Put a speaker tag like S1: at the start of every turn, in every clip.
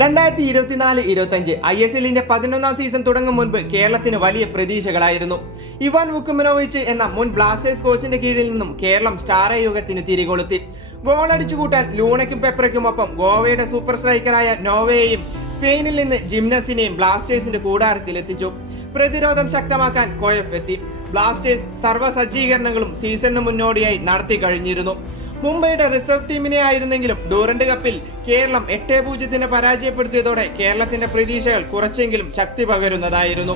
S1: രണ്ടായിരത്തി ഇരുപത്തിനാല് ഇരുപത്തഞ്ച് ഐ എസ് എല്ലിന്റെ പതിനൊന്നാം സീസൺ തുടങ്ങും മുൻപ് കേരളത്തിന് വലിയ പ്രതീക്ഷകളായിരുന്നു. ഇവാൻ വുക്കുമനോവിച്ച് എന്ന മുൻ ബ്ലാസ്റ്റേഴ്സ് കോച്ചിന്റെ കീഴിൽ നിന്നും കേരളം സ്റ്റാരയുഗത്തിന് തിരികൊളുത്തി. ഗോളടിച്ചു കൂട്ടാൻ ലൂണയ്ക്കും ഒപ്പം ഗോവയുടെ സൂപ്പർ സ്ട്രൈക്കറായ നോവയെയും സ്പെയിനിൽ നിന്ന് ജിംനസിനെയും ബ്ലാസ്റ്റേഴ്സിന്റെ കൂടാരത്തിലെത്തിച്ചു പ്രതിരോധം ശക്തമാക്കാൻ കോയഫ് എത്തി. ബ്ലാസ്റ്റേഴ്സ് സർവ സജ്ജീകരണങ്ങളും സീസണിന് മുന്നോടിയായി നടത്തി കഴിഞ്ഞിരുന്നു. മുംബൈയുടെ റിസർവ് ടീമിനെ ആയിരുന്നെങ്കിലും ഡൂറന്റ് കപ്പിൽ കേരളം എട്ട് പൂജ്യത്തിന് പരാജയപ്പെടുത്തിയതോടെ കേരളത്തിന്റെ പ്രതീക്ഷകൾ കുറച്ചെങ്കിലും ശക്തി പകരുന്നതായിരുന്നു.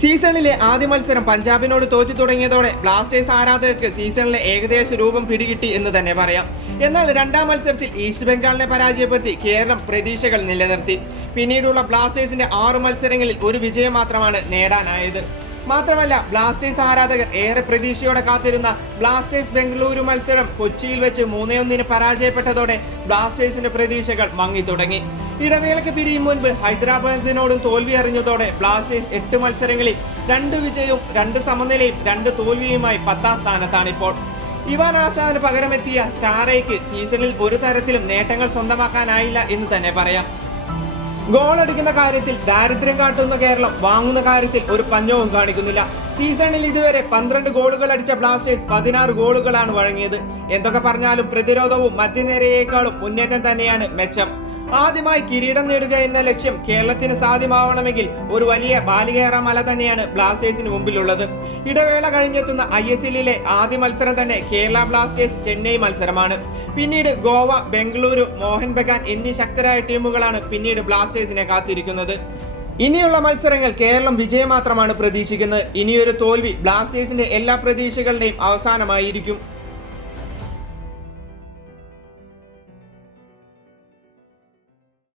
S1: സീസണിലെ ആദ്യ മത്സരം പഞ്ചാബിനോട് തോറ്റു തുടങ്ങിയതോടെ ബ്ലാസ്റ്റേഴ്സ് ആരാധകർക്ക് സീസണിലെ ഏകദേശ രൂപം പിടികിട്ടി എന്ന് തന്നെ പറയാം. എന്നാൽ രണ്ടാം മത്സരത്തിൽ ഈസ്റ്റ് ബംഗാളിനെ പരാജയപ്പെടുത്തി കേരളം പ്രതീക്ഷകൾ നിലനിർത്തി. പിന്നീടുള്ള ബ്ലാസ്റ്റേഴ്സിന്റെ ആറു മത്സരങ്ങളിൽ ഒരു വിജയം മാത്രമാണ് നേടാനായത്. മാത്രമല്ല ബ്ലാസ്റ്റേഴ്സ് ആരാധകർ ഏറെ പ്രതീക്ഷയോടെ കാത്തിരുന്ന ബ്ലാസ്റ്റേഴ്സ് ബംഗളൂരു മത്സരം കൊച്ചിയിൽ വെച്ച് മൂന്നേ ഒന്നിന് പരാജയപ്പെട്ടതോടെ ബ്ലാസ്റ്റേഴ്സിന്റെ പ്രതീക്ഷകൾ മങ്ങി തുടങ്ങി. ഇടവേളയ്ക്ക് പിരിയും മുൻപ് ഹൈദരാബാദിനോടും തോൽവി അറിഞ്ഞതോടെ ബ്ലാസ്റ്റേഴ്സ് എട്ട് മത്സരങ്ങളിൽ രണ്ട് വിജയവും രണ്ട് സമനിലയും രണ്ട് തോൽവിയുമായി പത്താം സ്ഥാനത്താണിപ്പോൾ. ഇവാൻ ആശാന് പകരമെത്തിയ സ്റ്റാറയ്ക്ക് സീസണിൽ ഒരു തരത്തിലും നേട്ടങ്ങൾ സ്വന്തമാക്കാനായില്ല എന്ന് തന്നെ പറയാം. ഗോൾ അടിക്കുന്ന കാര്യത്തിൽ ദാരിദ്ര്യം കാട്ടുന്ന കേരളം വാങ്ങുന്ന കാര്യത്തിൽ ഒരു പഞ്ഞവും കാണിക്കുന്നില്ല. സീസണിൽ ഇതുവരെ പന്ത്രണ്ട് ഗോളുകൾ അടിച്ച ബ്ലാസ്റ്റേഴ്സ് പതിനാറ് ഗോളുകളാണ് വഴങ്ങിയത്. എന്തൊക്കെ പറഞ്ഞാലും പ്രതിരോധവും മധ്യനിരയേക്കാളും മുന്നേറ്റം തന്നെയാണ് മെച്ചം. ആദ്യമായി കിരീടം നേടുക എന്ന ലക്ഷ്യം കേരളത്തിന് സാധ്യമാവണമെങ്കിൽ ഒരു വലിയ ബാലികേറ മല തന്നെയാണ് ബ്ലാസ്റ്റേഴ്സിന് മുമ്പിലുള്ളത്. ഇടവേള കഴിഞ്ഞെത്തുന്ന ഐ എസ് എല്ലിലെ ആദ്യ മത്സരം തന്നെ കേരള ബ്ലാസ്റ്റേഴ്സ് ചെന്നൈ മത്സരമാണ്. പിന്നീട് ഗോവ ബംഗളൂരു മോഹൻ ബഗാൻ എന്നീ ശക്തരായ ടീമുകളാണ് പിന്നീട് ബ്ലാസ്റ്റേഴ്സിനെ കാത്തിരിക്കുന്നത്. ഇനിയുള്ള മത്സരങ്ങൾ കേരളം വിജയം മാത്രമാണ് പ്രതീക്ഷിക്കുന്നത്. ഇനിയൊരു തോൽവി ബ്ലാസ്റ്റേഴ്സിന്റെ എല്ലാ പ്രതീക്ഷകളുടെയും അവസാനമായിരിക്കും.